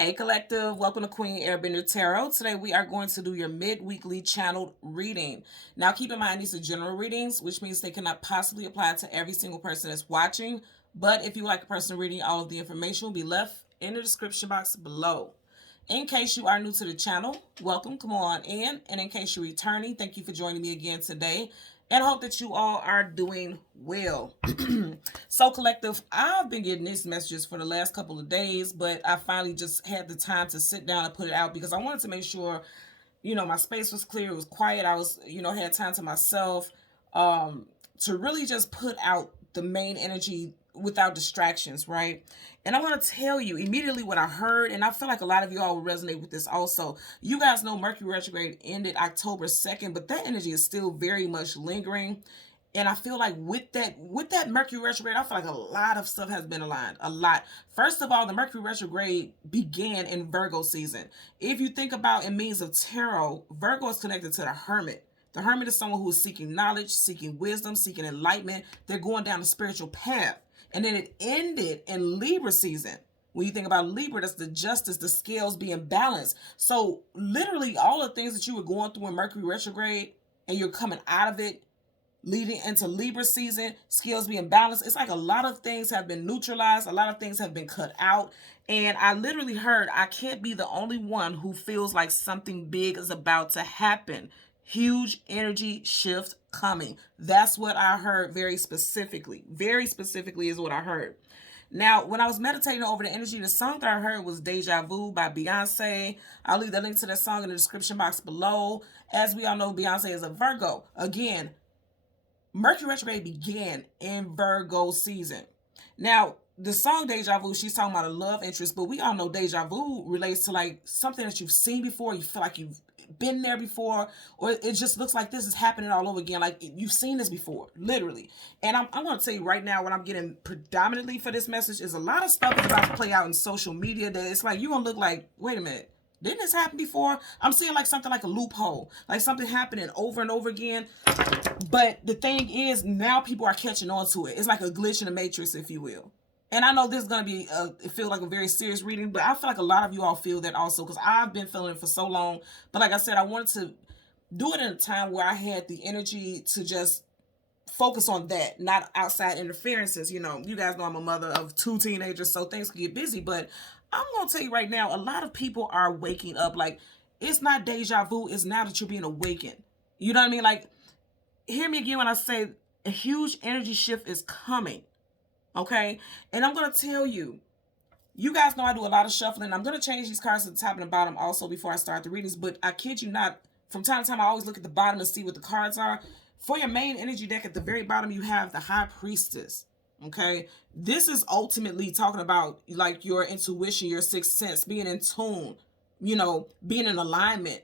Hey Collective, welcome to Queen Airbender Tarot. Today we are going to do your mid-weekly channeled reading. Now keep in mind these are general readings, which means they cannot possibly apply to every single person that's watching. But if you like a person reading, all of the information will be left in the description box below. In case you are new to the channel, welcome, come on in. And in case you're returning, thank you for joining me again today. And I hope that you all are doing well. So, Collective, I've been getting these messages for the last couple of days, but I finally just had the time to sit down and put it out because I wanted to make sure, my space was clear, it was quiet. I was, had time to myself to really just put out the main energy without distractions, right? And I want to tell you immediately what I heard, and I feel like a lot of you all will resonate with this also. You guys know Mercury retrograde ended October 2nd, but that energy is still very much lingering. And I feel like with that Mercury retrograde, I feel like a lot of stuff has been aligned. A lot. First of all, the Mercury retrograde began in Virgo season. If you think about in means of tarot, Virgo is connected to the Hermit. The Hermit is someone who is seeking knowledge, seeking wisdom, seeking enlightenment. They're going down a spiritual path. And then it ended in Libra season. When you think about Libra, that's the justice, the scales being balanced. So literally all the things that you were going through in Mercury retrograde and you're coming out of it, leading into Libra season, scales being balanced. It's like a lot of things have been neutralized. A lot of things have been cut out. And I literally heard I can't be the only one who feels like something big is about to happen. Huge energy shift coming. That's what I heard very specifically. Very specifically is what I heard. Now, when I was meditating over the energy, the song that I heard was Deja Vu by Beyonce. I'll leave the link to that song in the description box below. As we all know, Beyonce is a Virgo. Again, Mercury retrograde began in Virgo season. Now, the song Deja Vu, she's talking about a love interest, but we all know Deja Vu relates to like something that you've seen before. You feel like you've been there before, or it just looks like this is happening all over again. Like you've seen this before, literally. And I'm going to tell you right now, what I'm getting predominantly for this message is a lot of stuff is about to play out in social media that it's like you're going to look like, wait a minute, didn't this happen before? I'm seeing like something like a loophole, like something happening over and over again. But the thing is, now people are catching on to it. It's like a glitch in the matrix, if you will. And I know this is going to be, it feels like a very serious reading, but I feel like a lot of you all feel that also because I've been feeling it for so long. But like I said, I wanted to do it in a time where I had the energy to just focus on that, not outside interferences. You guys know I'm a mother of 2 teenagers, so things can get busy. But I'm going to tell you right now, a lot of people are waking up. Like, it's not deja vu. It's now that you're being awakened. You know what I mean? Like, hear me again when I say a huge energy shift is coming. Okay? And I'm going to tell you, you guys know I do a lot of shuffling. I'm going to change these cards to the top and the bottom also before I start the readings. But I kid you not, from time to time, I always look at the bottom and see what the cards are. For your main energy deck, at the very bottom, you have the High Priestess. Okay? This is ultimately talking about like your intuition, your sixth sense, being in tune, being in alignment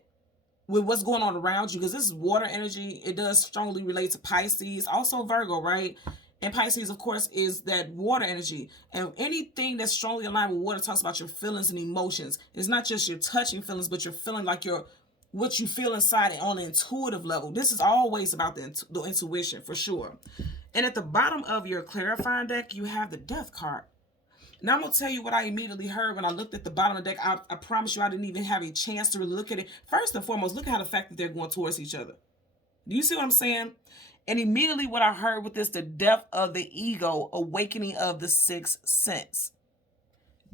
with what's going on around you, because this is water energy. It does strongly relate to Pisces, also Virgo, right? And Pisces, of course, is that water energy. And anything that's strongly aligned with water talks about your feelings and emotions. It's not just your touching feelings, but you're feeling like what you feel inside and on an intuitive level. This is always about the intuition, for sure. And at the bottom of your clarifying deck, you have the Death card. Now I'm going to tell you what I immediately heard when I looked at the bottom of the deck. I promise you I didn't even have a chance to really look at it. First and foremost, look at the fact that they're going towards each other. Do you see what I'm saying? And immediately what I heard with this, the death of the ego, awakening of the sixth sense.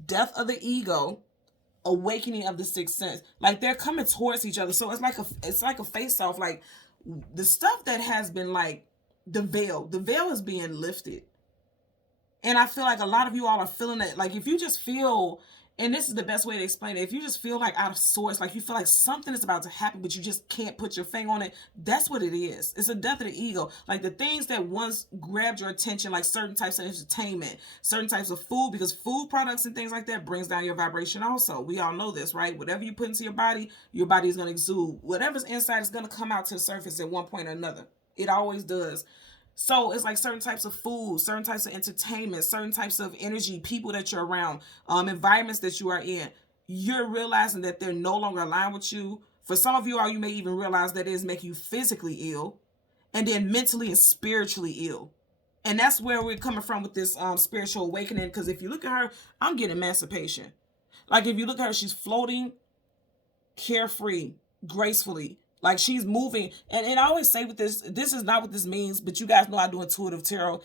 Death of the ego, awakening of the sixth sense. Like they're coming towards each other. So it's like a face-off. Like the stuff that has been like the veil is being lifted. And I feel like a lot of you all are feeling it. Like if you just feel, and this is the best way to explain it, if you just feel like out of sorts, like you feel like something is about to happen, but you just can't put your finger on it, that's what it is. It's a death of the ego. Like the things that once grabbed your attention, like certain types of entertainment, certain types of food, because food products and things like that brings down your vibration also. We all know this, right? Whatever you put into your body is going to exude. Whatever's inside is going to come out to the surface at one point or another. It always does. So it's like certain types of food, certain types of entertainment, certain types of energy, people that you're around, environments that you are in. You're realizing that they're no longer aligned with you. For some of you all, you may even realize that it is making you physically ill and then mentally and spiritually ill. And that's where we're coming from with this spiritual awakening. Because if you look at her, I'm getting emancipation. Like if you look at her, she's floating, carefree, gracefully. Like she's moving. And I always say with this is not what this means, but you guys know I do intuitive tarot.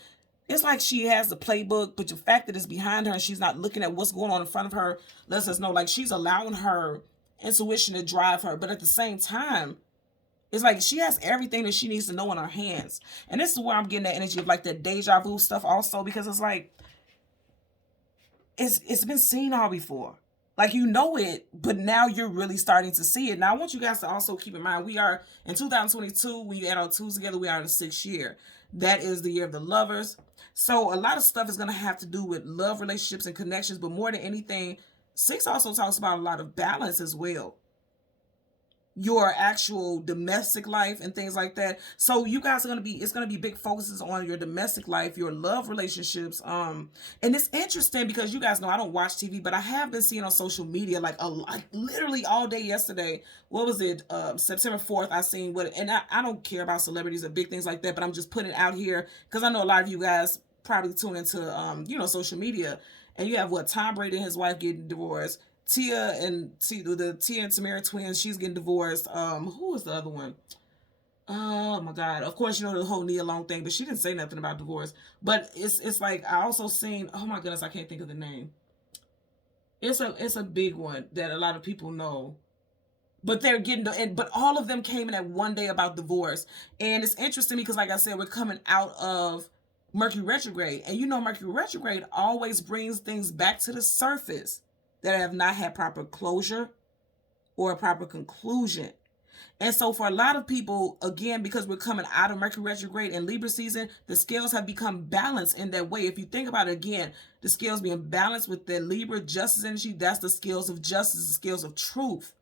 It's like she has the playbook, but the fact that it's behind her and she's not looking at what's going on in front of her lets us know like she's allowing her intuition to drive her. But at the same time, it's like she has everything that she needs to know in her hands. And this is where I'm getting that energy of like that deja vu stuff also, because it's like it's been seen all before. Like you know it, but now you're really starting to see it. Now I want you guys to also keep in mind we are in 2022, we add our twos together, we are in the 6th year. That is the year of the lovers. So a lot of stuff is going to have to do with love, relationships, and connections, but more than anything, 6 also talks about a lot of balance as well. Your actual domestic life and things like that. So you guys are it's gonna be big focuses on your domestic life, your love relationships. And it's interesting because you guys know I don't watch TV, but I have been seeing on social media like a lot, literally all day yesterday. What was it? September 4th. I seen and I don't care about celebrities or big things like that, but I'm just putting it out here because I know a lot of you guys probably tune into social media, and you have Tom Brady and his wife getting divorced. Tia and Tamara twins, she's getting divorced. Who was the other one? Oh my God! Of course, you know the whole Nia Long thing, but she didn't say nothing about divorce. But it's like I also seen. Oh my goodness, I can't think of the name. It's a big one that a lot of people know. But they're but all of them came in at one day about divorce, and it's interesting because, like I said, we're coming out of Mercury retrograde, and you know Mercury retrograde always brings things back to the surface that have not had proper closure or a proper conclusion. And so for a lot of people, again, because we're coming out of Mercury retrograde and Libra season, the scales have become balanced in that way. If you think about it again, the scales being balanced with the Libra justice energy, that's the scales of justice, the scales of truth,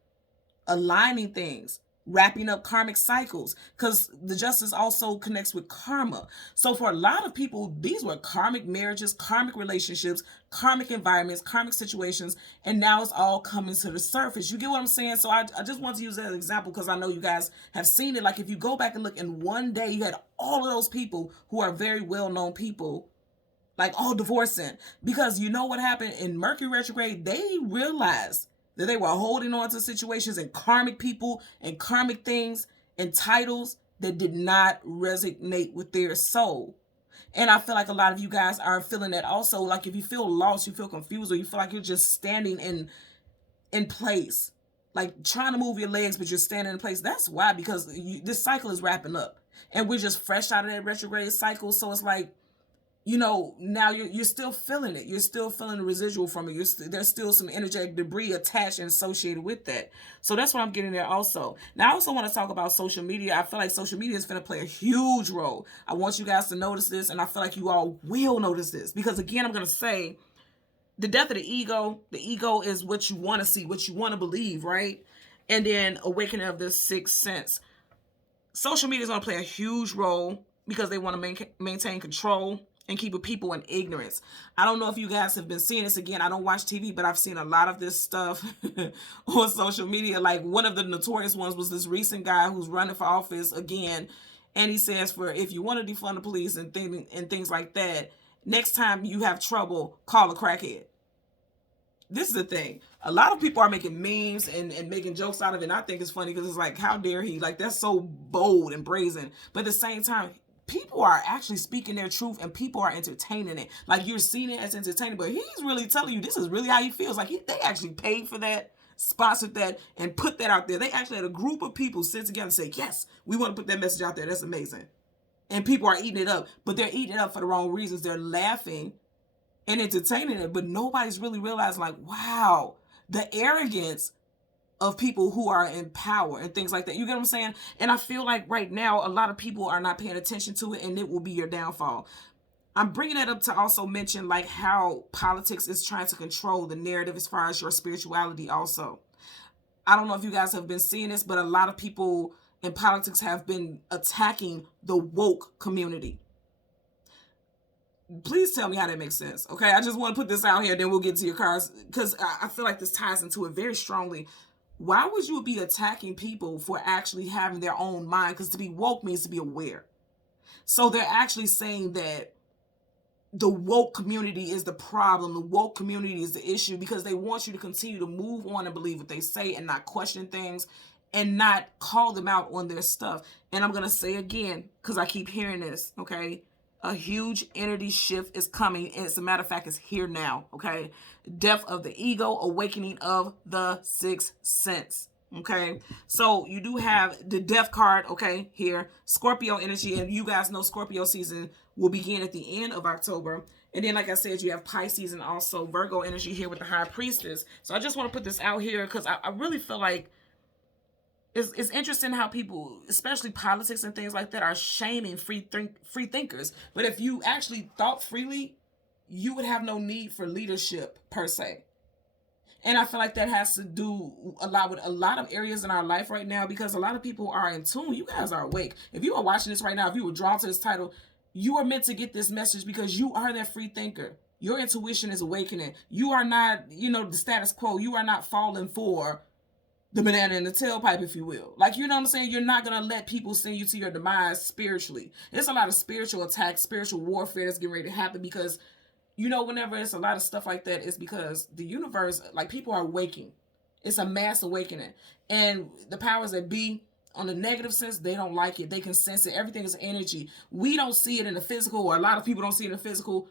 aligning things, wrapping up karmic cycles, because the justice also connects with karma. So for a lot of people, these were karmic marriages, karmic relationships, karmic environments, karmic situations, and now it's all coming to the surface. You get what I'm saying? So I just want to use that as an example because I know you guys have seen it. Like if you go back and look, in one day you had all of those people who are very well-known people like all divorcing, because you know what happened in Mercury retrograde? They realized that they were holding on to situations and karmic people and karmic things and titles that did not resonate with their soul. And I feel like a lot of you guys are feeling that also. Like if you feel lost, you feel confused, or you feel like you're just standing in place, like trying to move your legs, but you're standing in place. That's why, because this cycle is wrapping up and we're just fresh out of that retrograde cycle. So it's like, now you're still feeling it. You're still feeling the residual from it. There's still some energetic debris attached and associated with that. So that's what I'm getting there also. Now I also want to talk about social media. I feel like social media is going to play a huge role. I want you guys to notice this, and I feel like you all will notice this. Because again, I'm going to say, the death of the ego is what you want to see, what you want to believe, right? And then awakening of this sixth sense. Social media is going to play a huge role because they want to maintain control and keep people in ignorance. I don't know if you guys have been seeing this. Again, I don't watch TV, but I've seen a lot of this stuff on social media. Like one of the notorious ones was this recent guy who's running for office again. And he says, if you want to defund the police and things like that, next time you have trouble, call a crackhead. This is the thing. A lot of people are making memes and making jokes out of it. And I think it's funny because it's like, how dare he? Like, that's so bold and brazen. But at the same time, people are actually speaking their truth and people are entertaining it. Like, you're seeing it as entertaining, but he's really telling you this is really how he feels. Like, they actually paid for that, sponsored that, and put that out there. They actually had a group of people sit together and say, yes, we want to put that message out there. That's amazing. And people are eating it up, but they're eating it up for the wrong reasons. They're laughing and entertaining it, but nobody's really realizing, like, wow, the arrogance of people who are in power and things like that. You get what I'm saying? And I feel like right now, a lot of people are not paying attention to it, and it will be your downfall. I'm bringing that up to also mention like how politics is trying to control the narrative as far as your spirituality also. I don't know if you guys have been seeing this, but a lot of people in politics have been attacking the woke community. Please tell me how that makes sense. Okay, I just want to put this out here, then we'll get to your cards, because I feel like this ties into it very strongly. Why would you be attacking people for actually having their own mind? Because to be woke means to be aware. So they're actually saying that the woke community is the problem. The woke community is the issue because they want you to continue to move on and believe what they say and not question things and not call them out on their stuff. And I'm going to say again, because I keep hearing this, okay? A huge energy shift is coming. As a matter of fact, it's here now, okay? Death of the ego, awakening of the sixth sense. Okay, so you do have the death card, okay, here, Scorpio energy, and you guys know Scorpio season will begin at the end of October. And then, like I said, you have Pisces and also Virgo energy here with the High Priestess. So I just want to put this out here because I really feel like it's interesting how people, especially politics and things like that, are shaming free thinkers. But if you actually thought freely, you would have no need for leadership per se. And I feel like that has to do a lot with a lot of areas in our life right now because a lot of people are in tune. You guys are awake. If you are watching this right now, if you were drawn to this title, you are meant to get this message because you are that free thinker. Your intuition is awakening. You are not, the status quo. You are not falling for the banana in the tailpipe, if you will. Like, you know what I'm saying? You're not going to let people send you to your demise spiritually. There's a lot of spiritual attacks, spiritual warfare that's getting ready to happen because whenever it's a lot of stuff like that, it's because the universe, like people are waking. It's a mass awakening. And the powers that be, on the negative sense, they don't like it. They can sense it. Everything is energy. We don't see it in the physical, or a lot of people don't see it in the physical,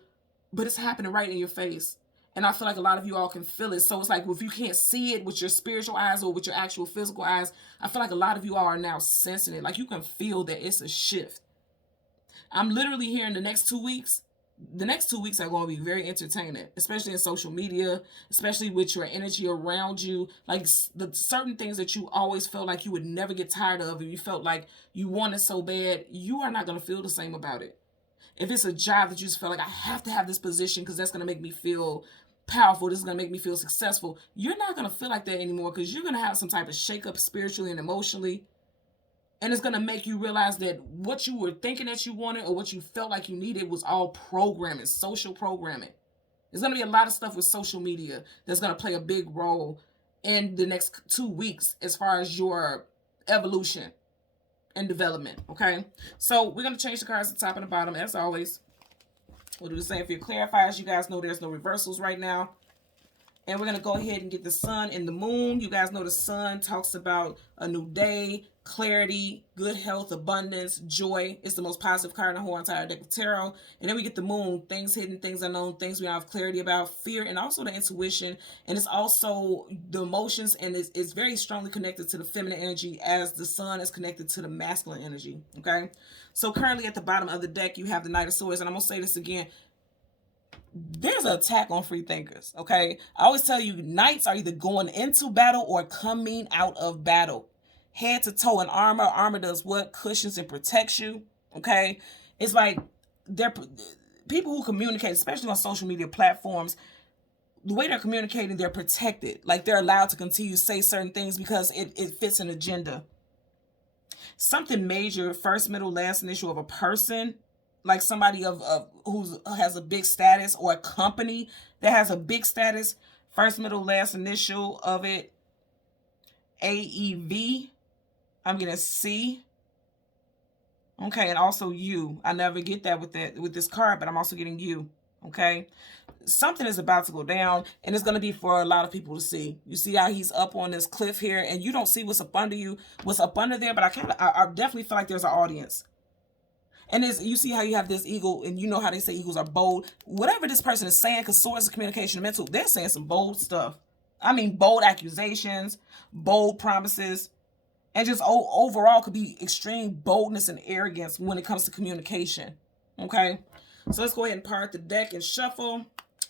but it's happening right in your face. And I feel like a lot of you all can feel it. So it's like if you can't see it with your spiritual eyes or with your actual physical eyes, I feel like a lot of you all are now sensing it. Like you can feel that it's a shift. I'm literally here in the next 2 weeks. The next 2 weeks are going to be very entertaining, especially in social media, especially with your energy around you. Like the certain things that you always felt like you would never get tired of and you felt like you wanted so bad, you are not going to feel the same about it. If it's a job that you just feel like I have to have this position because that's going to make me feel powerful, this is going to make me feel successful, you're not going to feel like that anymore because you're going to have some type of shakeup spiritually and emotionally. And it's going to make you realize that what you were thinking that you wanted or what you felt like you needed was all programming, social programming. There's going to be a lot of stuff with social media that's going to play a big role in the next 2 weeks as far as your evolution and development, okay? So we're going to change the cards at the top and the bottom, as always. We'll do the same for your clarifiers. You guys know there's no reversals right now. And we're going to go ahead and get the sun and the moon. You guys know the sun talks about a new day, clarity, good health, abundance, joy. It's the most positive card in the whole entire deck of tarot. And then we get the moon, things hidden, things unknown, things we don't have clarity about, fear, and also the intuition. And it's also the emotions, and it's very strongly connected to the feminine energy as the sun is connected to the masculine energy, okay? So currently at the bottom of the deck, you have the Knight of Swords. And I'm going to say this again. There's an attack on free thinkers, okay? I always tell you, knights are either going into battle or coming out of battle. Head to toe in armor. Armor does what? Cushions and protects you, okay? It's like they're people who communicate, especially on social media platforms, the way they're communicating, they're protected. Like they're allowed to continue to say certain things because it fits an agenda. Something major, first, middle, last initial of a person, like somebody of who has a big status, or a company that has a big status, first, middle, last initial of it, AEV. I'm getting C. Okay, and also U. I never get that with this card, but I'm also getting U. Okay, something is about to go down, and it's going to be for a lot of people to see. You see how he's up on this cliff here, and you don't see what's up under you, what's up under there, but I definitely feel like there's an audience. And you see how you have this eagle, and you know how they say eagles are bold. Whatever this person is saying, because swords of communication and mental, they're saying some bold stuff. I mean, bold accusations, bold promises, and just overall could be extreme boldness and arrogance when it comes to communication. Okay? So let's go ahead and part the deck and shuffle.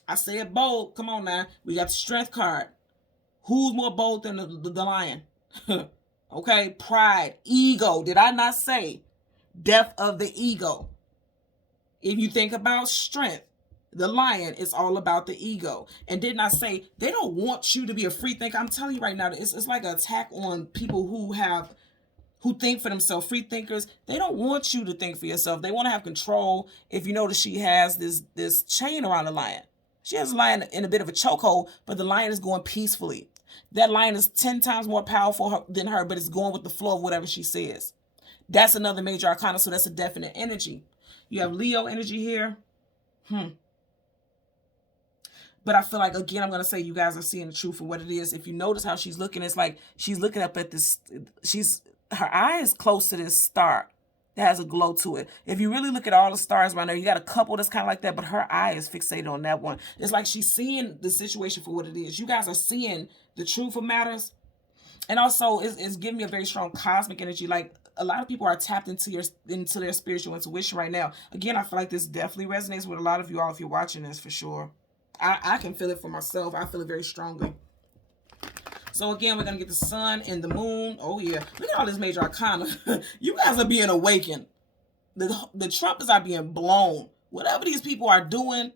I said bold. Come on now. We got the strength card. Who's more bold than the lion? Okay? Pride. Ego. Did I not say? Death of the ego. If you think about strength, the lion is all about the ego. And didn't I say they don't want you to be a free thinker? I'm telling you right now, it's like an attack on people who think for themselves. Free thinkers, they don't want you to think for yourself. They want to have control. If you notice, she has this chain around the lion. She has a lion in a bit of a chokehold, but the lion is going peacefully. That lion is 10 times more powerful than her, but it's going with the flow of whatever she says. That's another major arcana, so that's a definite energy. You have Leo energy here. But I feel like, again, I'm going to say you guys are seeing the truth for what it is. If you notice how she's looking, it's like she's looking up at this. Her eye is close to this star that has a glow to it. If you really look at all the stars around there, you got a couple that's kind of like that, but her eye is fixated on that one. It's like she's seeing the situation for what it is. You guys are seeing the truth of matters. And also, it's giving me a very strong cosmic energy. Like, a lot of people are tapped into their spiritual intuition right now. Again, I feel like this definitely resonates with a lot of you all if you're watching this, for sure. I can feel it for myself. I feel it very strongly. So again, we're going to get the sun and the moon. Oh yeah. Look at all this major arcana. You guys are being awakened. The trumpets are being blown. Whatever these people are doing,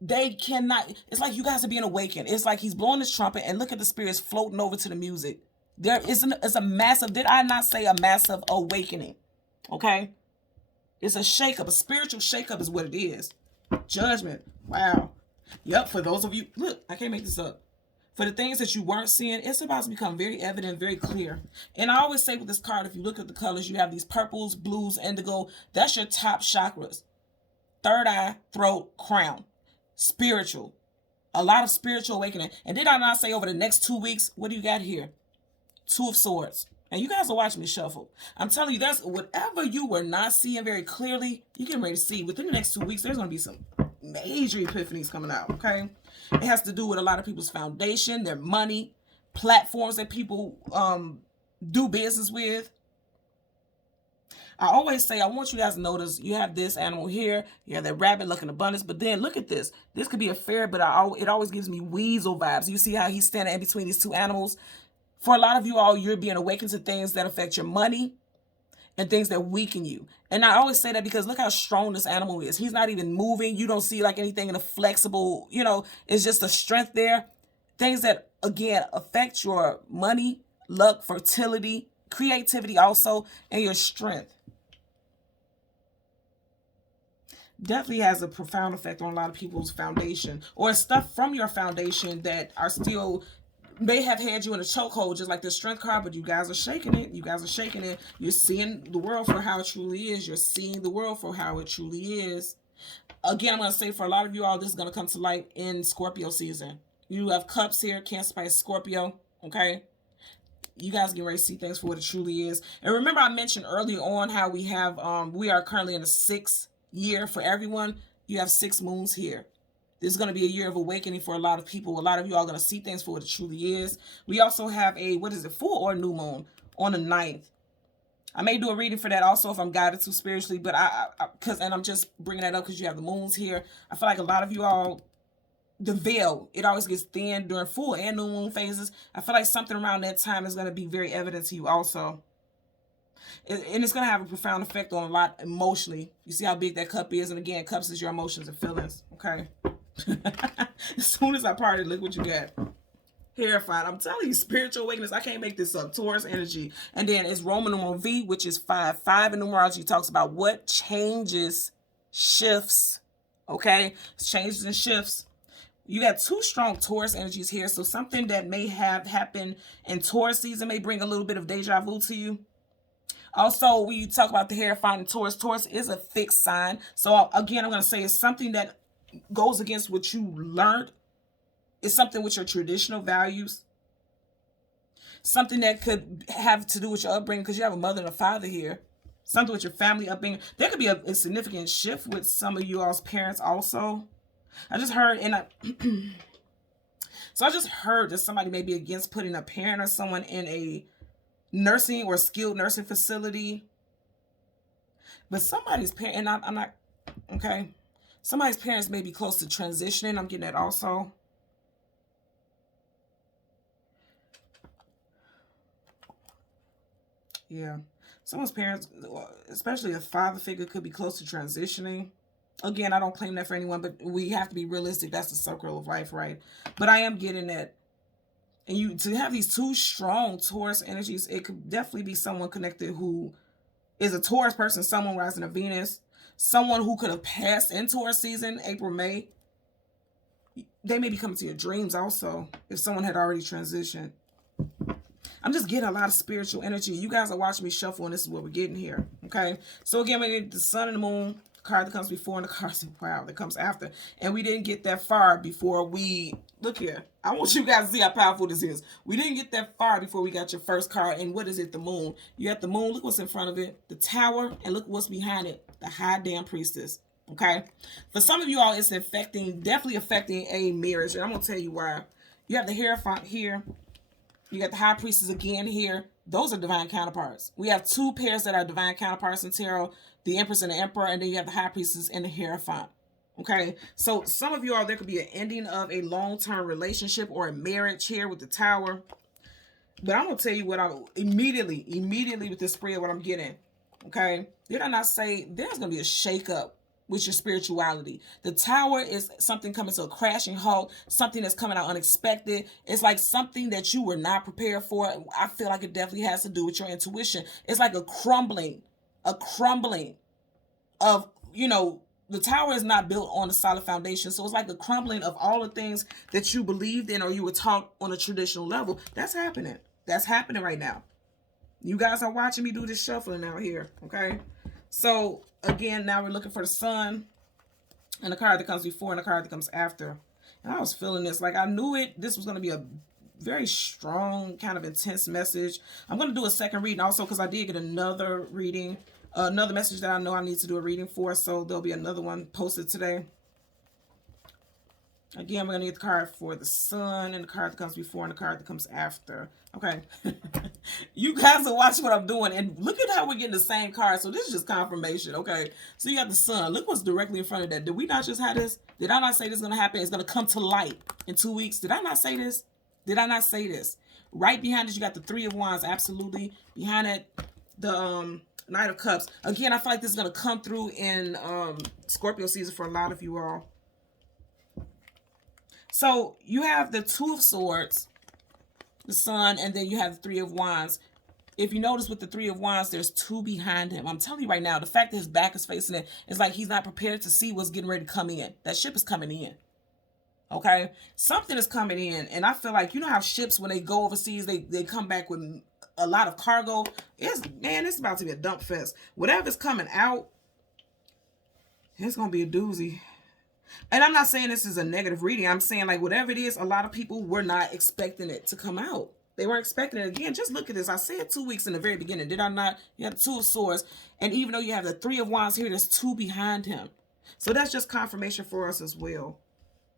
they cannot. It's like you guys are being awakened. It's like he's blowing this trumpet and look at the spirits floating over to the music. There isn't. It's a massive. Did I not say a massive awakening? Okay. It's a shakeup. A spiritual shakeup is what it is. Judgment. Wow. Yep, for those of you, look, I can't make this up. For the things that you weren't seeing, it's about to become very evident, very clear. And I always say with this card, if you look at the colors, you have these purples, blues, indigo. That's your top chakras. Third eye, throat, crown. Spiritual. A lot of spiritual awakening. And did I not say over the next 2 weeks, what do you got here? Two of Swords. And you guys are watching me shuffle. I'm telling you, that's whatever you were not seeing very clearly, you're getting ready to see. Within the next 2 weeks, there's going to be some major epiphanies coming out, okay? It has to do with a lot of people's foundation, their money, platforms that people do business with. I always say, I want you guys to notice, you have this animal here, you have that rabbit looking abundance, but then look at this. This could be a ferret, but it always gives me weasel vibes. You see how he's standing in between these two animals? For a lot of you all, you're being awakened to things that affect your money and things that weaken you. And I always say that because look how strong this animal is. He's not even moving. You don't see like anything in a flexible, it's just a strength there. Things that, again, affect your money, luck, fertility, creativity also, and your strength. Definitely has a profound effect on a lot of people's foundation or stuff from your foundation that are still may have had you in a chokehold, just like the strength card, but you guys are shaking it. You guys are shaking it. You're seeing the world for how it truly is. You're seeing the world for how it truly is. Again, I'm going to say for a lot of you all, this is going to come to light in Scorpio season. You have cups here, Cancer, Pisces, Scorpio, okay? You guys get ready to see things for what it truly is. And remember I mentioned earlier on how we have, we are currently in the 6th year for everyone. You have 6 moons here. This is going to be a year of awakening for a lot of people. A lot of you are going to see things for what it truly is. We also have a, full or new moon on the 9th. I may do a reading for that also if I'm guided to spiritually, but and I'm just bringing that up because you have the moons here. I feel like a lot of you all, the veil, it always gets thin during full and new moon phases. I feel like something around that time is going to be very evident to you also. And it's going to have a profound effect on a lot emotionally. You see how big that cup is? And again, cups is your emotions and feelings, okay? As soon as I parted, look what you got. Terrified. I'm telling you, spiritual awakeness. I can't make this up. Taurus energy. And then it's Roman numeral V, which is 5. 5 in numerology talks about what changes, shifts. Okay? It's changes and shifts. You got 2 strong Taurus energies here. So something that may have happened in Taurus season may bring a little bit of deja vu to you. Also, when you talk about the Hierophant in Taurus, Taurus is a fixed sign. So again, I'm going to say it's something that goes against what you learned. It's something with your traditional values. Something that could have to do with your upbringing because you have a mother and a father here. Something with your family upbringing. There could be a significant shift with some of you all's parents also. I just heard, so I just heard that somebody may be against putting a parent or someone in a nursing or skilled nursing facility. But somebody's parent, and I'm not, okay. Somebody's parents may be close to transitioning. I'm getting that also. Yeah. Someone's parents, especially a father figure, could be close to transitioning. Again, I don't claim that for anyone, but we have to be realistic. That's the circle of life, right? But I am getting that. And to have these 2 strong Taurus energies, it could definitely be someone connected who is a Taurus person, someone rising a Venus. Someone who could have passed in Taurus season, April, May. They may be coming to your dreams also, if someone had already transitioned. I'm just getting a lot of spiritual energy. You guys are watching me shuffle, and this is what we're getting here, okay? So again, we get the sun and the moon. card that comes before and the card that comes after. And we didn't get that far before we, look here. I want you guys to see how powerful this is. We didn't get that far before we got your first card. And what is it? The moon. You got the moon. Look what's in front of it. The tower. And look what's behind it. The high damn priestess. Okay. For some of you all, it's definitely affecting a marriage. And I'm going to tell you why. You have the Hierophant here. You got the high priestess again here. Those are divine counterparts. We have two pairs that are divine counterparts in tarot. The Empress and the Emperor. And then you have the high priestess and the Hierophant. Okay, so some of you all, there could be an ending of a long-term relationship or a marriage here with the Tower. But I'm going to tell you what I'm immediately with this spread, what I'm getting. Okay, did I not say there's going to be a shakeup with your spirituality? The Tower is something coming to a crashing halt, something that's coming out unexpected. It's like something that you were not prepared for. I feel like it definitely has to do with your intuition. It's like a crumbling of, you know, the Tower is not built on a solid foundation. So it's like the crumbling of all the things that you believed in or you were taught on a traditional level. That's happening. That's happening right now. You guys are watching me do this shuffling out here. Okay. So again, now we're looking for the Sun and the card that comes before and the card that comes after. And I was feeling this. Like I knew it. This was going to be a very strong, kind of intense message. I'm going to do a second reading also because I did get another reading. Another message that I know I need to do a reading for, so there'll be another one posted today. Again, we're going to get the card for the Sun and the card that comes before and the card that comes after. Okay. You guys are watching what I'm doing, and look at how we're getting the same card. So this is just confirmation, okay? So you got the Sun. Look what's directly in front of that. Did we not just have this? Did I not say this is going to happen? It's going to come to light in 2 weeks. Did I not say this? Did I not say this? Right behind it, you got the Three of Wands, absolutely. Behind it, the Knight of Cups. Again, I feel like this is going to come through in Scorpio season for a lot of you all. So you have the Two of Swords, the Sun, and then you have the Three of Wands. If you notice with the Three of Wands, there's two behind him. I'm telling you right now, the fact that his back is facing it, it's like he's not prepared to see what's getting ready to come in. That ship is coming in. Okay? Something is coming in. And I feel like, you know how ships, when they go overseas, they come back with a lot of cargo. It's about to be a dump fest. Whatever's coming out, it's gonna be a doozy. And I'm not saying this is a negative reading. I'm saying, like, whatever it is, a lot of people were not expecting it to come out. They weren't expecting it. Again, just look at this. I said 2 weeks in the very beginning. Did I not? You have the Two of Swords. And even though you have the Three of Wands here, there's two behind him. So that's just confirmation for us as well.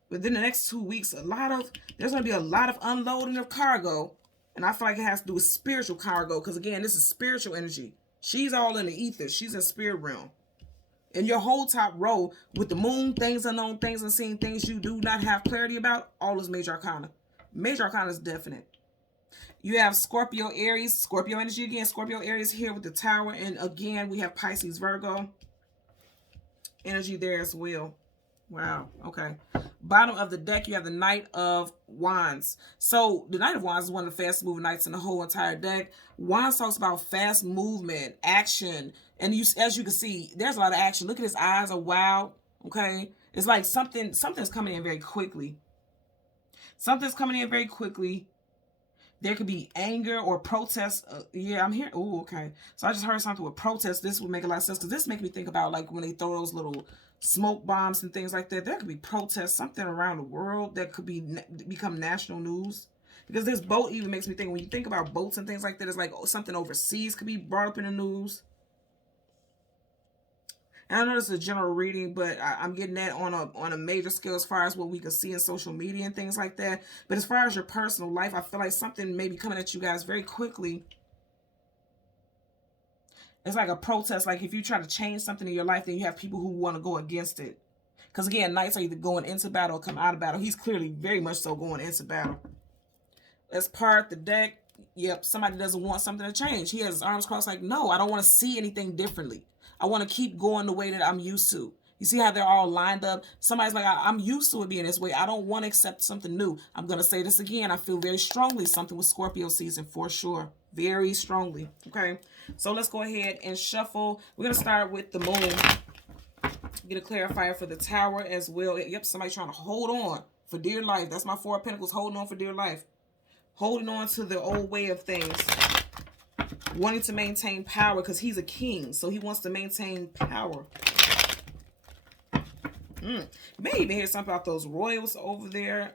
Within the next 2 weeks, there's going to be a lot of unloading of cargo. And I feel like it has to do with spiritual cargo. Because again, this is spiritual energy. She's all in the ether. She's in spirit realm. And your whole top row with the moon, things unknown, things unseen, things you do not have clarity about, all is major arcana. Major arcana is definite. You have Scorpio, Aries, Scorpio energy again. Scorpio, Aries here with the Tower. And again, we have Pisces, Virgo energy there as well. Wow. Okay. Bottom of the deck, you have the Knight of Wands. So the Knight of Wands is one of the fastest moving knights in the whole entire deck. Wands talks about fast movement, action. And as you can see, there's a lot of action. Look at his eyes are wild. Okay. It's like something's coming in very quickly. Something's coming in very quickly. There could be anger or protest. Yeah, I'm here. Oh, okay. So I just heard something with protest. This would make a lot of sense because this makes me think about like when they throw those little smoke bombs and things like that. There could be protests, something around the world that could become national news. Because this boat even makes me think, when you think about boats and things like that, it's like something overseas could be brought up in the news. And I know this is a general reading, but I'm getting that on a major scale as far as what we can see in social media and things like that. But as far as your personal life, I feel like something may be coming at you guys very quickly. It's like a protest. Like if you try to change something in your life, then you have people who want to go against it. Because again, knights are either going into battle or come out of battle. He's clearly very much so going into battle. Let's part the deck. Yep, somebody doesn't want something to change. He has his arms crossed like, no, I don't want to see anything differently. I want to keep going the way that I'm used to. You see how they're all lined up? Somebody's like, I'm used to it being this way. I don't want to accept something new. I'm going to say this again. I feel very strongly something with Scorpio season for sure. Very strongly. Okay. So let's go ahead and shuffle. We're going to start with the moon. Get a clarifier for the Tower as well. Yep. Somebody trying to hold on for dear life. That's my Four of Pentacles, holding on for dear life. Holding on to the old way of things. Wanting to maintain power because he's a king. So he wants to maintain power. You may even hear something about those royals over there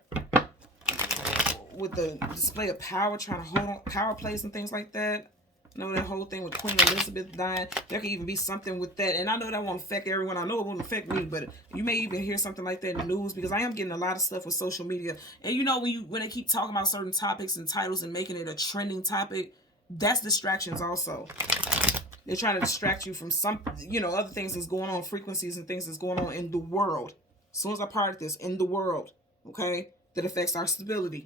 with the display of power, trying to hold on power plays and things like that. You know, that whole thing with Queen Elizabeth dying. There could even be something with that. And I know that won't affect everyone. I know it won't affect me, but you may even hear something like that in the news, because I am getting a lot of stuff with social media. And you know, when they keep talking about certain topics and titles and making it a trending topic, that's distractions also. They're trying to distract you from some, you know, other things that's going on, frequencies and things that's going on in the world. As soon as I part of this, in the world, okay, that affects our stability.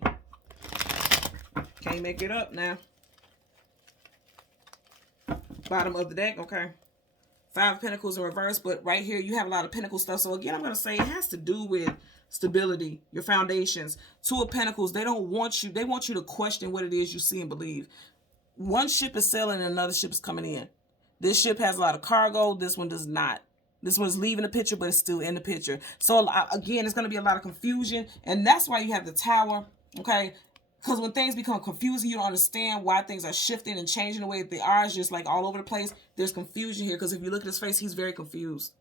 Can't make it up now. Bottom of the deck, okay. 5 of Pentacles in reverse, but right here you have a lot of Pentacle stuff. So again, I'm going to say it has to do with stability, your foundations. 2 of Pentacles, they want you to question what it is you see and believe. One ship is sailing and another ship is coming in. This ship has a lot of cargo. This one does not. This one's leaving the picture, but it's still in the picture. So again, it's going to be a lot of confusion. And that's why you have the Tower, okay? Because when things become confusing, you don't understand why things are shifting and changing the way that they are. It's just like all over the place. There's confusion here, because if you look at his face, he's very confused.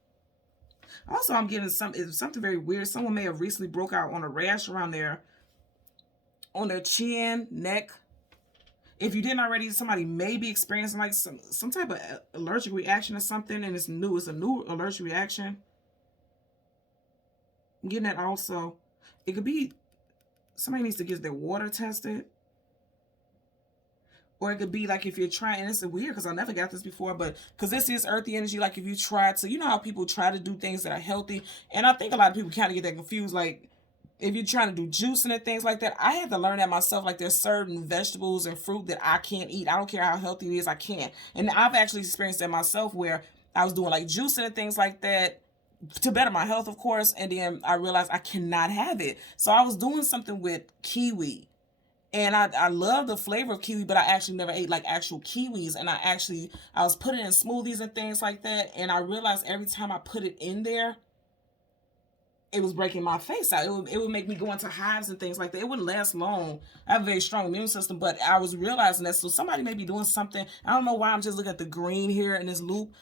Also, I'm getting something very weird. Someone may have recently broke out on a rash around there, on their chin, neck. If you didn't already, somebody may be experiencing like some type of allergic reaction or something, and it's new. It's a new allergic reaction. I'm getting that also. It could be somebody needs to get their water tested. Or it could be like if you're trying, and it's weird because I never got this before, but because this is earthy energy, like if you try to, you know how people try to do things that are healthy, and I think a lot of people kind of get that confused, like if you're trying to do juicing and things like that. I had to learn that myself. Like there's certain vegetables and fruit that I can't eat. I don't care how healthy it is, I can't. And I've actually experienced that myself, where I was doing like juicing and things like that to better my health, of course, and then I realized I cannot have it. So I was doing something with kiwi, and I love the flavor of kiwi, but I actually never ate like actual kiwis. And I was putting it in smoothies and things like that, and I realized every time I put it in there, it was breaking my face out. It would make me go into hives and things like that. It wouldn't last long. I have a very strong immune system, but I was realizing that. So somebody may be doing something. I don't know why I'm just looking at the green here in this loop.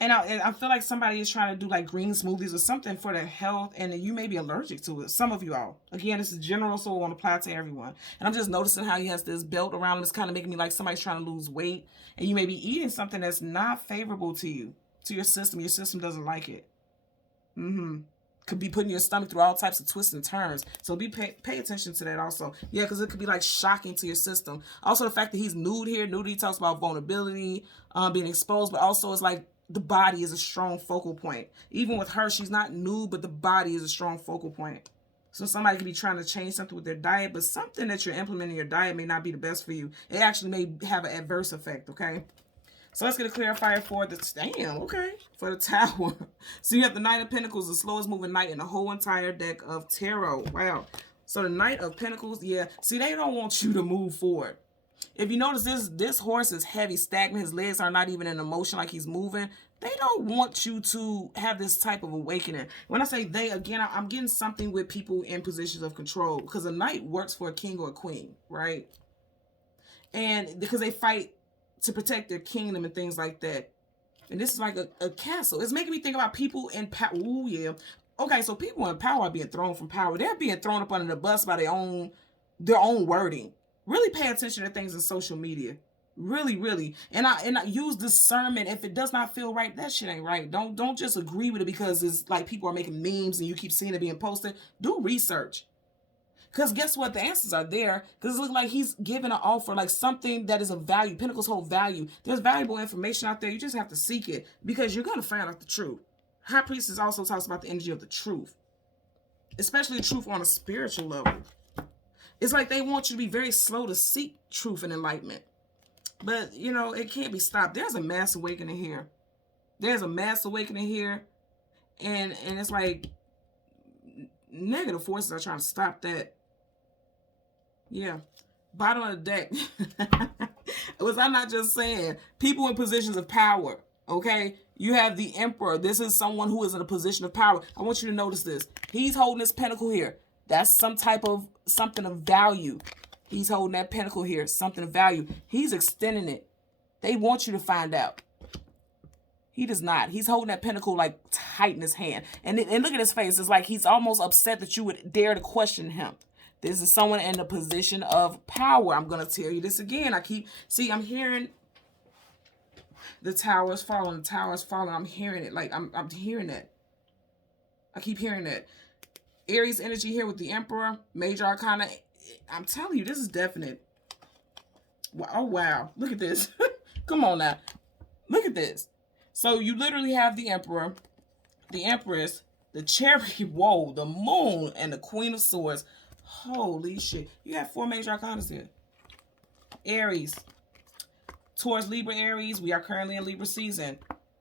And I feel like somebody is trying to do like green smoothies or something for their health, and you may be allergic to it. Some of you all. Again, this is general, so it won't apply to everyone. And I'm just noticing how he has this belt around him. It's kind of making me like somebody's trying to lose weight, and you may be eating something that's not favorable to you, to your system. Your system doesn't like it. Could be putting your stomach through all types of twists and turns. So pay attention to that also. Yeah, because it could be like shocking to your system. Also, the fact that he's nude here. Nudity talks about vulnerability, being exposed, but also it's like the body is a strong focal point. Even with her, she's not nude, but the body is a strong focal point. So somebody could be trying to change something with their diet, but something that you're implementing in your diet may not be the best for you. It actually may have an adverse effect, okay? So let's get a clarifier for the, for the Tower. So you have the Knight of Pentacles, the slowest moving knight in the whole entire deck of tarot. Wow. So the Knight of Pentacles, yeah. See, they don't want you to move forward. If you notice, this horse is heavy, stagnant. His legs are not even in motion, like he's moving. They don't want you to have this type of awakening. When I say they, again, I'm getting something with people in positions of control, because a knight works for a king or a queen, right? And because they fight to protect their kingdom and things like that. And this is like a castle. It's making me think about people in power. Ooh, yeah. Okay, so people in power are being thrown from power. They're being thrown up under the bus by their own wording. Really pay attention to things in social media. Really, really. And I use discernment. If it does not feel right, that shit ain't right. Don't just agree with it because it's like people are making memes and you keep seeing it being posted. Do research. Because guess what? The answers are there. Because it looks like he's giving an offer, like something that is of value. Pentacles hold value. There's valuable information out there. You just have to seek it, because you're going to find out the truth. High Priestess also talks about the energy of the truth, especially the truth on a spiritual level. It's like they want you to be very slow to seek truth and enlightenment. But, you know, it can't be stopped. There's a mass awakening here. There's a mass awakening here. And it's like negative forces are trying to stop that. Yeah. Bottom of the deck. Was I not just saying? People in positions of power. Okay? You have the Emperor. This is someone who is in a position of power. I want you to notice this. He's holding this pentacle here. That's something of value. He's holding that pentacle here. Something of value. He's extending it. They want you to find out. He does not. He's holding that pentacle like tight in his hand. And look at his face. It's like he's almost upset that you would dare to question him. This is someone in a position of power. I'm going to tell you this again. I'm hearing the tower is falling. The tower is falling. I'm hearing it. Like, I'm hearing it. I keep hearing that. Aries energy here with the Emperor. Major Arcana. I'm telling you, this is definite. Oh, wow. Look at this. Come on now. Look at this. So you literally have the Emperor, the Empress, the Chariot, whoa, the Moon, and the Queen of Swords. Holy shit. You have 4 major arcanas here. Aries. Taurus, Libra, Aries. We are currently in Libra season.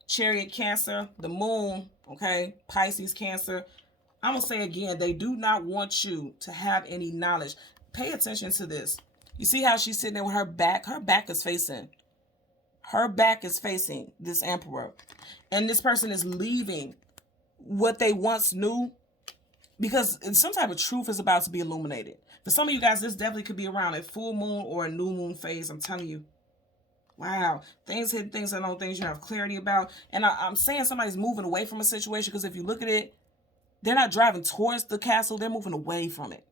Chariot, Cancer. The Moon, okay? Pisces, Cancer. I'm going to say again, they do not want you to have any knowledge. Pay attention to this. You see how she's sitting there with her back? Her back is facing. Her back is facing this Emperor. And this person is leaving what they once knew, because some type of truth is about to be illuminated. For some of you guys, this definitely could be around a full moon or a new moon phase. I'm telling you. Wow. Things hit things, I know things you have clarity about. And I'm saying somebody's moving away from a situation, because if you look at it, they're not driving towards the castle. They're moving away from it.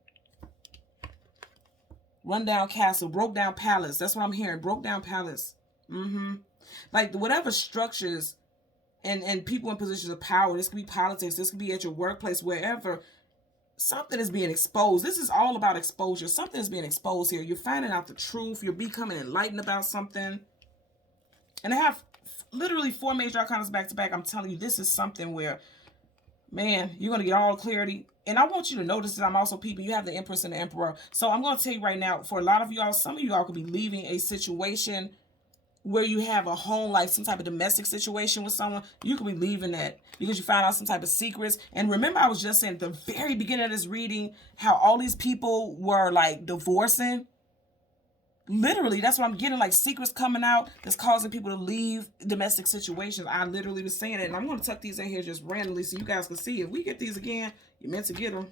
Run down castle. Broke down palace. That's what I'm hearing. Broke down palace. Like whatever structures and people in positions of power, this could be politics, this could be at your workplace, wherever, something is being exposed. This is all about exposure. Something is being exposed here. You're finding out the truth. You're becoming enlightened about something. And I have literally 4 major arcanas back to back. I'm telling you, this is something where, man, you're going to get all clarity. And I want you to notice that I'm also peeping. You have the Empress and the Emperor. So I'm going to tell you right now, for a lot of y'all, some of y'all could be leaving a situation where you have a home, like some type of domestic situation with someone. You could be leaving that because you found out some type of secrets. And remember, I was just saying at the very beginning of this reading how all these people were like divorcing. Literally, that's what I'm getting, like secrets coming out that's causing people to leave domestic situations. I literally was saying it, and I'm going to tuck these in here just randomly so you guys can see. If we get these again, you're meant to get them.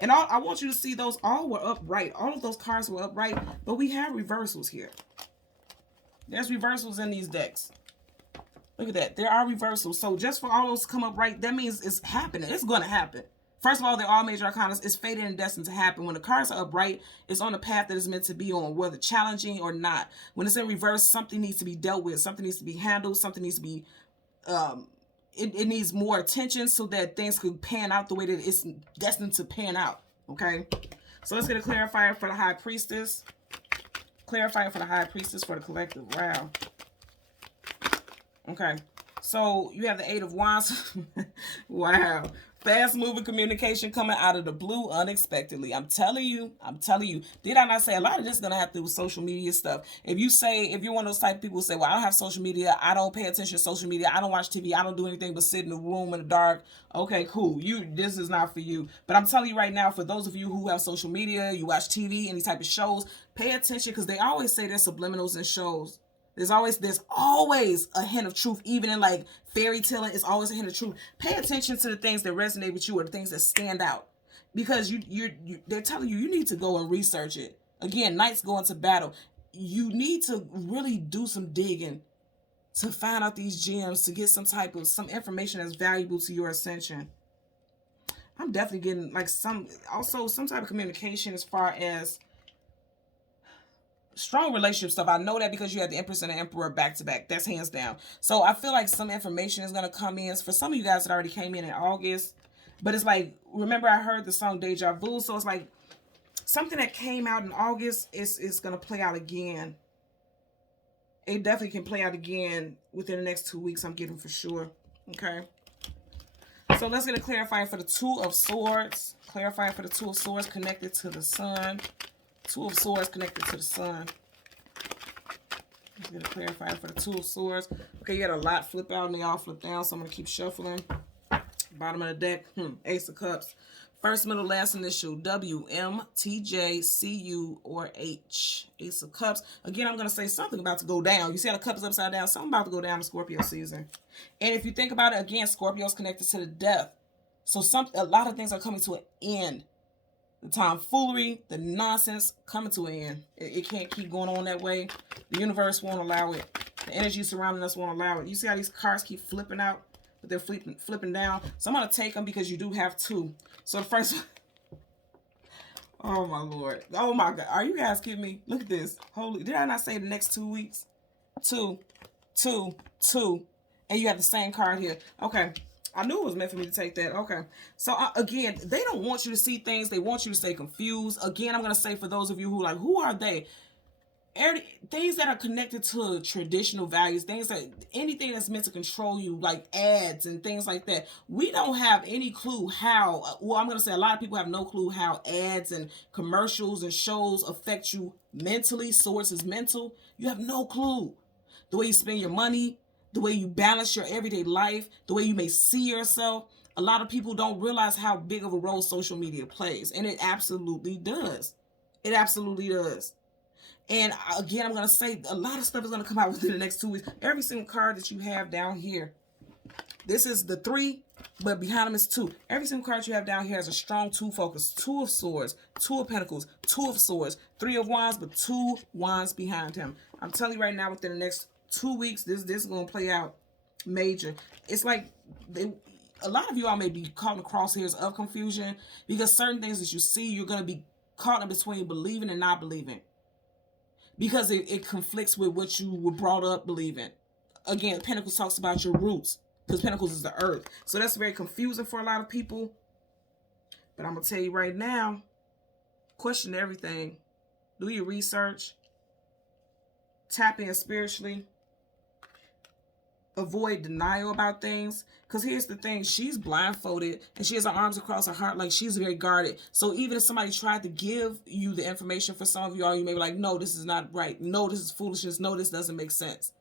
And I want you to see those all were upright. All of those cards were upright, but we have reversals here. There's reversals in these decks. Look at that. There are reversals. So just for all those to come up right, that means it's happening. It's going to happen. First of all, they're all major arcana. It's fated and destined to happen. When the cards are upright, it's on the path that it's meant to be on, whether challenging or not. When it's in reverse, something needs to be dealt with. Something needs to be handled. Something needs to be, it needs more attention so that things could pan out the way that it's destined to pan out. Okay? So let's get a clarifier for the High Priestess. Clarifier for the High Priestess for the collective. Wow. Okay. So you have the 8 of Wands. Wow. Fast moving communication coming out of the blue unexpectedly. I'm telling you. Did I not say a lot of this is going to have to do with social media stuff? If you're one of those type of people who say, well, I don't have social media. I don't pay attention to social media. I don't watch TV. I don't do anything but sit in the room in the dark. Okay, cool. This is not for you. But I'm telling you right now, for those of you who have social media, you watch TV, any type of shows, pay attention, because they always say there's subliminals in shows. There's always a hint of truth, even in like fairy telling. It's always a hint of truth. Pay attention to the things that resonate with you or the things that stand out, because they're telling you need to go and research it. Again, knights going to battle. You need to really do some digging to find out these gems, to get some information that's valuable to your ascension. I'm definitely getting like some type of communication as far as strong relationship stuff. I know that because you have the Empress and the Emperor back to back. That's hands down. So I feel like some information is going to come in. For some of you guys that already came in August. But it's like, remember I heard the song Deja Vu. So it's like something that came out in August is going to play out again. It definitely can play out again within the next 2 weeks. I'm getting for sure. Okay. So let's get a clarifier for the 2 of Swords. Clarifier for the 2 of Swords connected to the Sun. 2 of Swords connected to the Sun. Let's get a clarifier for the 2 of Swords. Okay, you got a lot flip out and they all flip down, so I'm going to keep shuffling. Bottom of the deck, Ace of Cups. First, middle, last initial, W, M, T, J, C, U, or H. Ace of Cups. Again, I'm going to say something about to go down. You see how the cup is upside down? Something about to go down in Scorpio season. And if you think about it, again, Scorpio's connected to the death. So a lot of things are coming to an end. The tomfoolery, the nonsense coming to an end. It can't keep going on that way. The universe won't allow it. The energy surrounding us won't allow it. You see how these cards keep flipping out, but they're flipping down. So I'm going to take them because you do have two. So the first one, oh my Lord. Oh my God. Are you guys kidding me? Look at this. Holy, did I not say the next 2 weeks? Two, two, two. And you have the same card here. Okay. I knew it was meant for me to take that. Okay. So again, they don't want you to see things. They want you to stay confused. Again, I'm going to say for those of you who like, who are they? Things that are connected to traditional values, things that anything that's meant to control you, like ads and things like that. We don't have any clue how, well, I'm going to say a lot of people have no clue how ads and commercials and shows affect you mentally. Source is mental. You have no clue. The way you spend your money, the way you balance your everyday life, the way you may see yourself. A lot of people don't realize how big of a role social media plays, and it absolutely does. It absolutely does. And again, I'm going to say a lot of stuff is going to come out within the next 2 weeks. Every single card that you have down here, this is the 3, but behind them is 2. Every single card you have down here has a strong 2 focus. 2 of swords, 2 of pentacles, 2 of swords, 3 of wands, but 2 wands behind him. I'm telling you right now, within the next 2 weeks, this is going to play out major. It's like a lot of you all may be caught in the crosshairs of confusion because certain things that you see, you're going to be caught in between believing and not believing. Because it conflicts with what you were brought up believing. Again, Pentacles talks about your roots. Because Pentacles is the earth. So that's very confusing for a lot of people. But I'm going to tell you right now, question everything. Do your research. Tap in spiritually. Avoid denial about things. Because here's the thing. She's blindfolded. And she has her arms across her heart like she's very guarded. So even if somebody tried to give you the information, for some of y'all, you may be like, no, this is not right. No, this is foolishness. No, this doesn't make sense.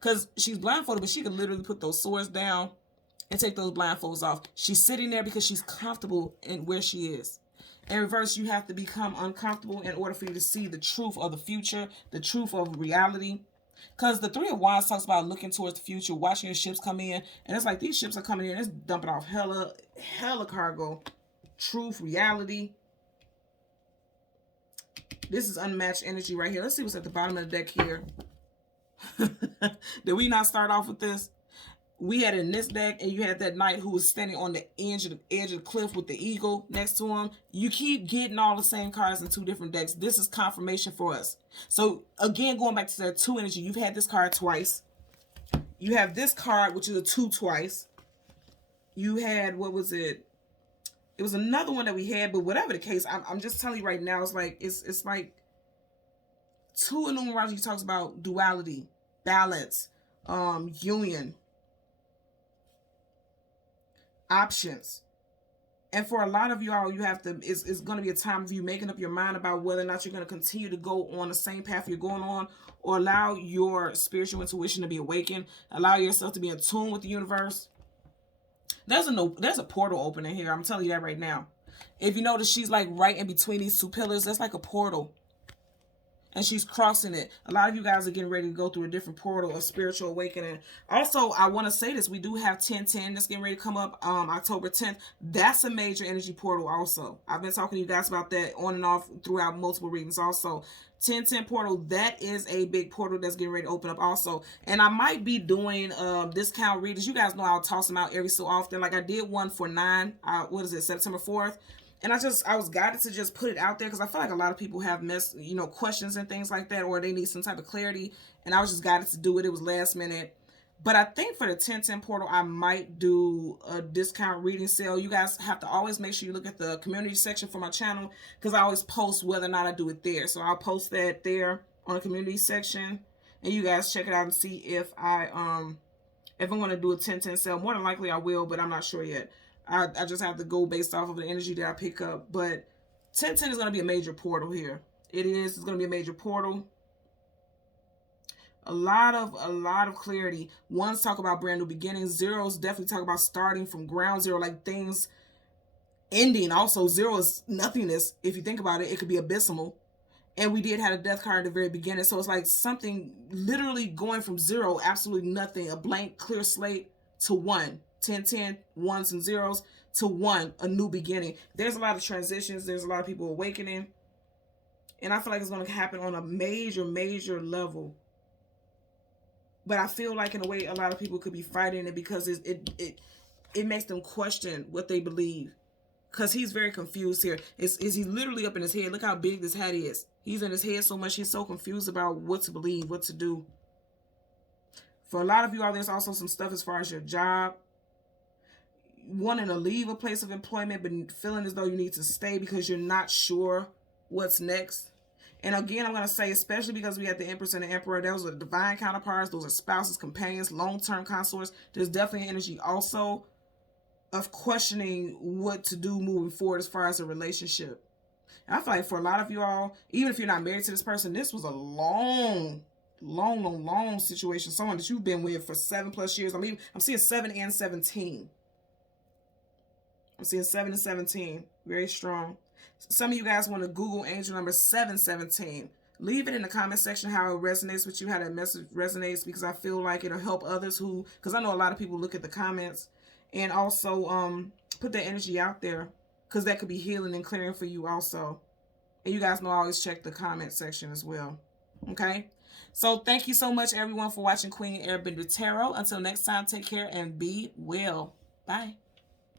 Because she's blindfolded, but she can literally put those swords down and take those blindfolds off. She's sitting there because she's comfortable in where she is. In reverse, you have to become uncomfortable in order for you to see the truth of the future, the truth of reality. Because the 3 of wands talks about looking towards the future, watching your ships come in. And it's like these ships are coming in. It's dumping off hella cargo. Truth, reality. This is unmatched energy right here. Let's see what's at the bottom of the deck here. Did we not start off with this? We had in this deck, and you had that knight who was standing on the edge of the cliff with the eagle next to him. You keep getting all the same cards in 2 different decks. This is confirmation for us. So again, going back to that 2 energy, you've had this card twice. You have this card, which is a 2 twice. You had, what was it? It was another one that we had, but whatever the case, I'm just telling you right now, it's like 2 in numerology talks about duality, balance, union, options. And for a lot of y'all, you have to, it's going to be a time of you making up your mind about whether or not you're going to continue to go on the same path you're going on, or allow your spiritual intuition to be awakened, allow yourself to be in tune with the universe. There's a portal opening here. I'm telling you that right now. If you notice, she's like right in between these 2 pillars. That's like a portal. And she's crossing it. A lot of you guys are getting ready to go through a different portal of spiritual awakening. Also, I want to say this. We do have 1010 that's getting ready to come up October 10th. That's a major energy portal also. I've been talking to you guys about that on and off throughout multiple readings also. 1010 portal, that is a big portal that's getting ready to open up also. And I might be doing discount readings. You guys know I'll toss them out every so often. Like I did one for September 4th. And I was guided to just put it out there because I feel like a lot of people have questions and things like that, or they need some type of clarity. And I was just guided to do it. It was last minute. But I think for the 1010 portal, I might do a discount reading sale. You guys have to always make sure you look at the community section for my channel because I always post whether or not I do it there. So I'll post that there on the community section. And you guys check it out and see if I'm going to do a 1010 sale. More than likely I will, but I'm not sure yet. I just have to go based off of the energy that I pick up. But 1010 is going to be a major portal here. It is. It's going to be a major portal. A lot of clarity. Ones talk about brand new beginnings. Zeros definitely talk about starting from ground zero, like things ending. Also, 0 is nothingness. If you think about it, it could be abysmal. And we did have a death card at the very beginning. So it's like something literally going from 0, absolutely nothing, a blank, clear slate, to 1. 10, ones and zeros to 1, a new beginning. There's a lot of transitions. There's a lot of people awakening. And I feel like it's going to happen on a major level. But I feel like in a way a lot of people could be fighting it because it makes them question what they believe. Because he's very confused here. Is he literally up in his head? Look how big this hat is. He's in his head so much. He's so confused about what to believe, what to do. For a lot of you all, there's also some stuff as far as your job. Wanting to leave a place of employment, but feeling as though you need to stay because you're not sure what's next. And again, I'm going to say, especially because we had the Empress and the Emperor, those are divine counterparts. Those are spouses, companions, long-term consorts. There's definitely energy also of questioning what to do moving forward as far as a relationship. And I feel like for a lot of you all, even if you're not married to this person, this was a long situation. Someone that you've been with for 7+ years. I'm seeing 7 and 17. I'm seeing 7 and 17. Very strong. Some of you guys want to Google angel number 717. Leave it in the comment section how it resonates with you, how that message resonates, because I feel like it'll help others because I know a lot of people look at the comments, and also put that energy out there, because that could be healing and clearing for you also. And you guys know I always check the comment section as well. Okay? So thank you so much, everyone, for watching Queen Airbender Tarot. Until next time, take care and be well. Bye.